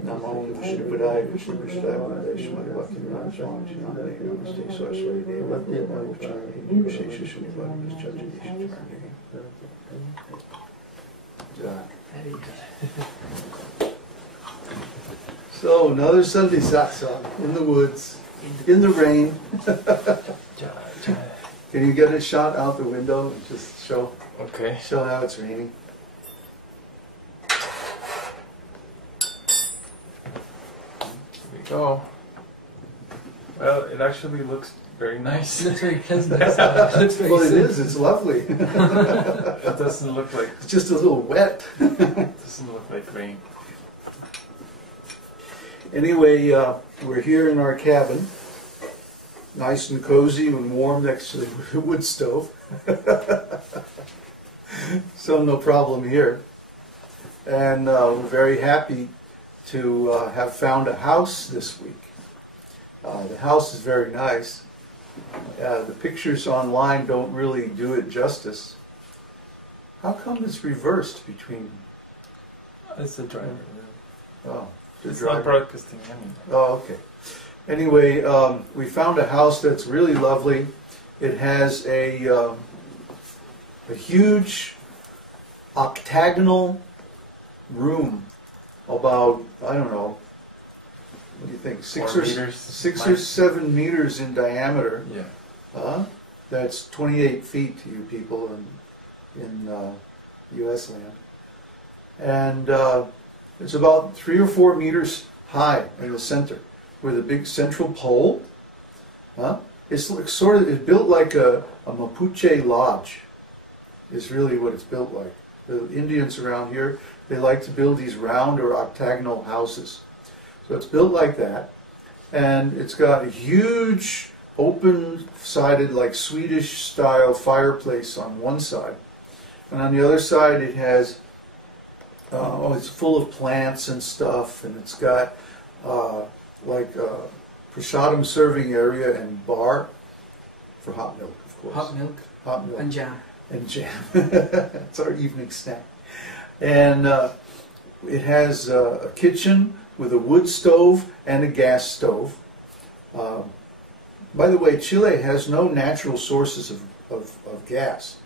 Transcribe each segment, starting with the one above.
Namo Vishnu Padaya Vishnu Vishtaya Padaya Shmati Bhakti Rajam Shinande Namaste Saraswati Deva Deva Uchari Vishesha Shinivadi Vishchaji. So another Sunday satsang in the woods, in the rain. Can you get a shot out the window and just show how it's raining? Oh, well, it actually looks very nice. It looks very pleasant. It looks very Well, it is. It's lovely. It doesn't look like... It's just a little wet. It doesn't look like rain. Anyway, we're here in our cabin, nice and cozy and warm next to the wood stove. So no problem here. And we're very happy to have found a house this week. The house is very nice. The pictures online don't really do it justice. How come it's reversed between... It's the driver. Oh, it's not broadcasting anymore. Oh, okay. Anyway, we found a house that's really lovely. It has a huge octagonal room, about, I don't know, what do you think, 6 or 7 meters in diameter. Yeah. That's 28 feet to you people in U.S. land. And it's about 3 or 4 meters high in the center, with a big central pole. It's like, it's built like a Mapuche lodge, is really what it's built like. The Indians around here, they like to build these round or octagonal houses. So it's built like that, and it's got a huge open-sided, like Swedish-style fireplace on one side, and on the other side it has, it's full of plants and stuff, and it's got like a prasadam serving area and bar for hot milk, of course. Hot milk. Hot milk. And jam. And jam. It's our evening snack. And it has a kitchen with a wood stove and a gas stove. By the way, Chile has no natural sources of gas.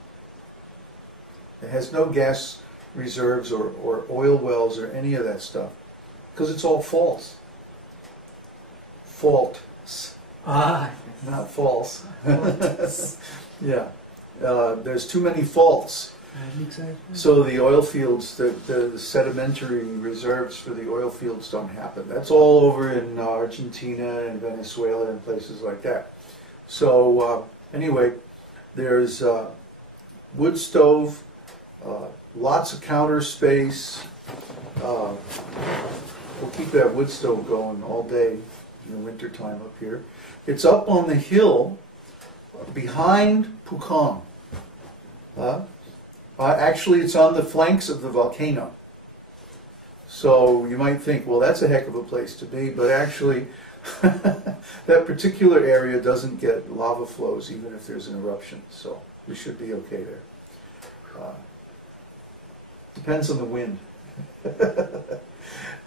It has no gas reserves or oil wells or any of that stuff, because it's all false. Faults. Not false. Yeah. There's too many faults. So the oil fields, the sedimentary reserves for the oil fields don't happen. That's all over in Argentina and Venezuela and places like that. So anyway, there's wood stove, lots of counter space. We'll keep that wood stove going all day in the wintertime up here. It's up on the hill behind Pucón. Actually, it's on the flanks of the volcano. So you might think, well, that's a heck of a place to be, but actually that particular area doesn't get lava flows even if there's an eruption, so we should be okay there. Depends on the wind.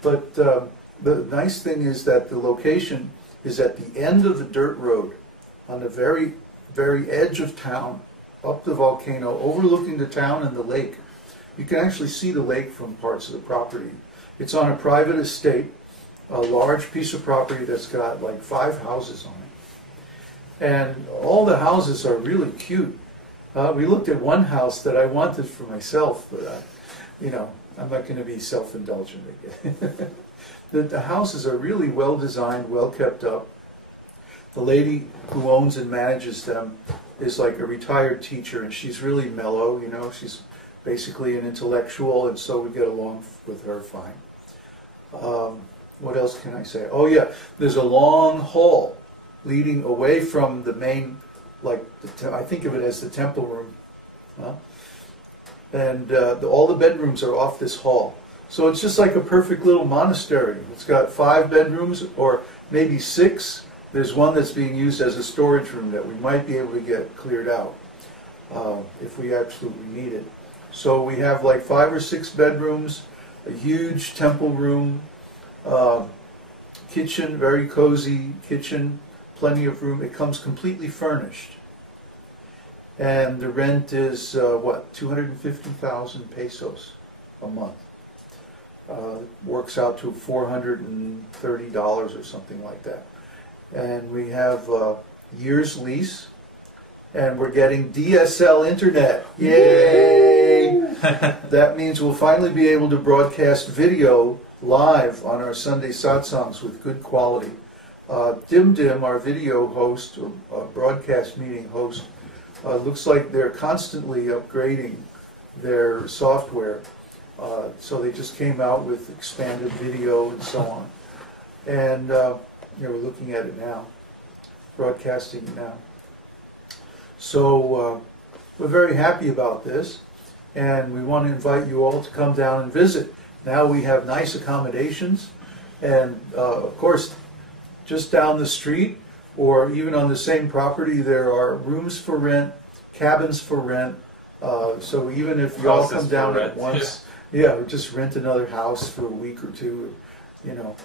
But the nice thing is that the location is at the end of the dirt road on the very, very edge of town, up the volcano, overlooking the town and the lake. You can actually see the lake from parts of the property. It's on a private estate, a large piece of property that's got like 5 houses on it. And all the houses are really cute. We looked at one house that I wanted for myself, but you know, I'm not going to be self-indulgent again. The houses are really well designed, well kept up. The lady who owns and manages them is like a retired teacher, and she's really mellow, you know, she's basically an intellectual, and so we get along with her fine. What else can I say? Oh yeah, there's a long hall leading away from the main, like, I think of it as the temple room. And all the bedrooms are off this hall. So it's just like a perfect little monastery. It's got 5 bedrooms, or maybe 6. There's one that's being used as a storage room that we might be able to get cleared out if we absolutely need it. So we have like 5 or 6 bedrooms, a huge temple room, kitchen, very cozy kitchen, plenty of room. It comes completely furnished. And the rent is, 250,000 pesos a month. Works out to $430 or something like that. And we have a year's lease, and we're getting DSL internet. Yay! That means we'll finally be able to broadcast video live on our Sunday satsangs with good quality. Dim Dim, our video host, or broadcast meeting host, looks like they're constantly upgrading their software. So they just came out with expanded video and so on. And we're looking at it now, broadcasting it now. So we're very happy about this, and we want to invite you all to come down and visit. Now we have nice accommodations, and of course, just down the street or even on the same property, there are rooms for rent, cabins for rent. So even if you all come down at once, yeah, just rent another house for a week or two,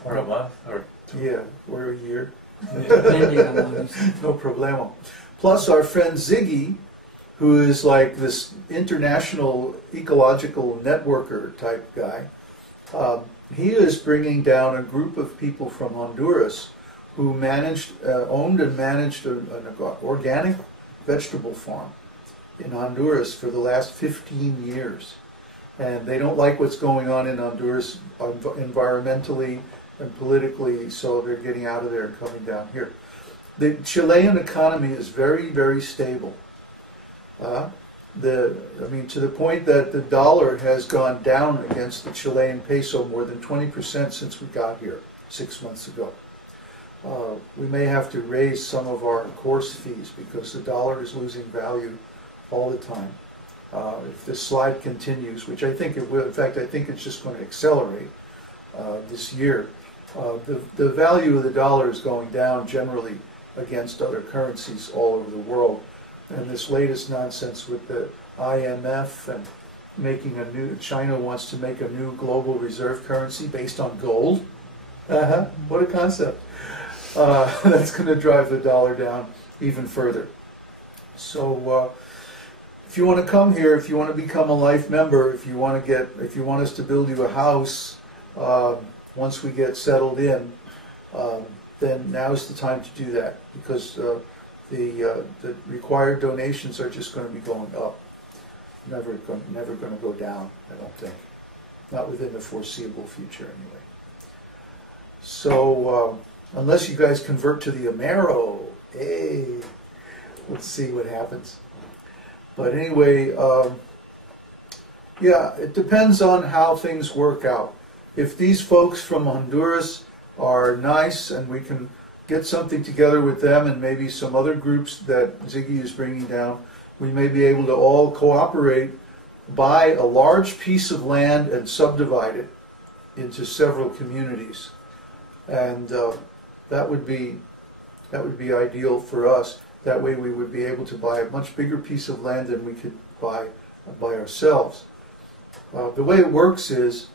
or a month, or 2. Yeah, or a year. Depending on those. No problemo. Plus our friend Ziggy, who is like this international ecological networker type guy, he is bringing down a group of people from Honduras who owned and managed an organic vegetable farm in Honduras for the last 15 years. And they don't like what's going on in Honduras environmentally and politically, so they're getting out of there and coming down here. The Chilean economy is very, very stable. To the point that the dollar has gone down against the Chilean peso more than 20% since we got here 6 months ago. We may have to raise some of our course fees because the dollar is losing value all the time. If this slide continues, which I think it will, in fact, I think it's just going to accelerate this year, the value of the dollar is going down generally against other currencies all over the world. And this latest nonsense with the IMF and China wants to make a new global reserve currency based on gold. What a concept. That's going to drive the dollar down even further. So if you want to come here, if you want to become a life member, if you want us to build you a house once we get settled in, then now's the time to do that, because the required donations are just going to be going up. Never going to go down, I don't think. Not within the foreseeable future, anyway. So unless you guys convert to the Amero, hey, let's see what happens. But anyway, yeah, it depends on how things work out. If these folks from Honduras are nice and we can get something together with them and maybe some other groups that Ziggy is bringing down, we may be able to all cooperate, buy a large piece of land and subdivide it into several communities. And that would be ideal for us. That way we would be able to buy a much bigger piece of land than we could buy by ourselves. The way it works is,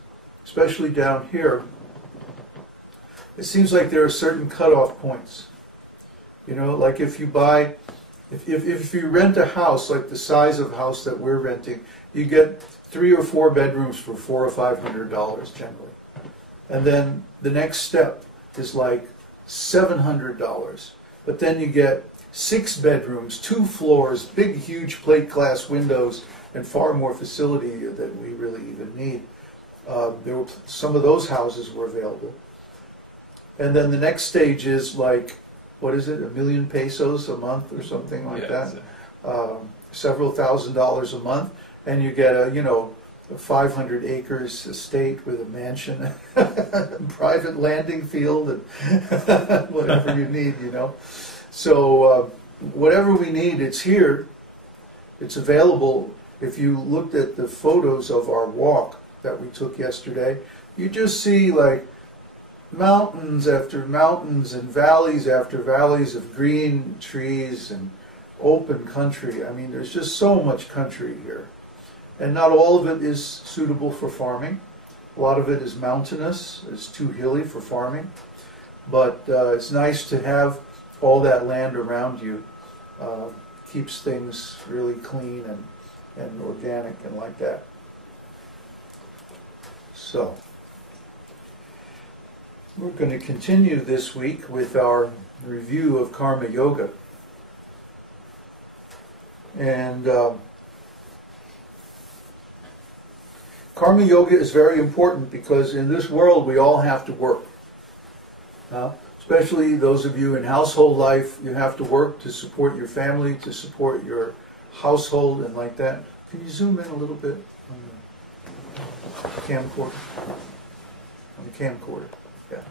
especially down here, it seems like there are certain cutoff points. Like if you rent a house, like the size of house that we're renting, you get 3 or 4 bedrooms for $400 or $500 generally. And then the next step is like $700. But then you get 6 bedrooms, 2 floors, big, huge plate glass windows, and far more facility than we really even need. Some of those houses were available. And then the next stage is like, what is it, 1 million pesos a month or something like that? Several $1,000s a month, and you get a 500 acres estate with a mansion, private landing field, and whatever you need, So whatever we need, it's here. It's available. If you looked at the photos of our walk that we took yesterday, you just see like mountains after mountains and valleys after valleys of green trees and open country. I mean, there's just so much country here. And not all of it is suitable for farming. A lot of it is mountainous, it's too hilly for farming. But it's nice to have all that land around you. Keeps things really clean and organic and like that. So, we're going to continue this week with our review of Karma Yoga. And Karma Yoga is very important because in this world we all have to work. Especially those of you in household life, you have to work to support your family, to support your household and like that. Can you zoom in a little bit on the camcorder? On the camcorder, yeah.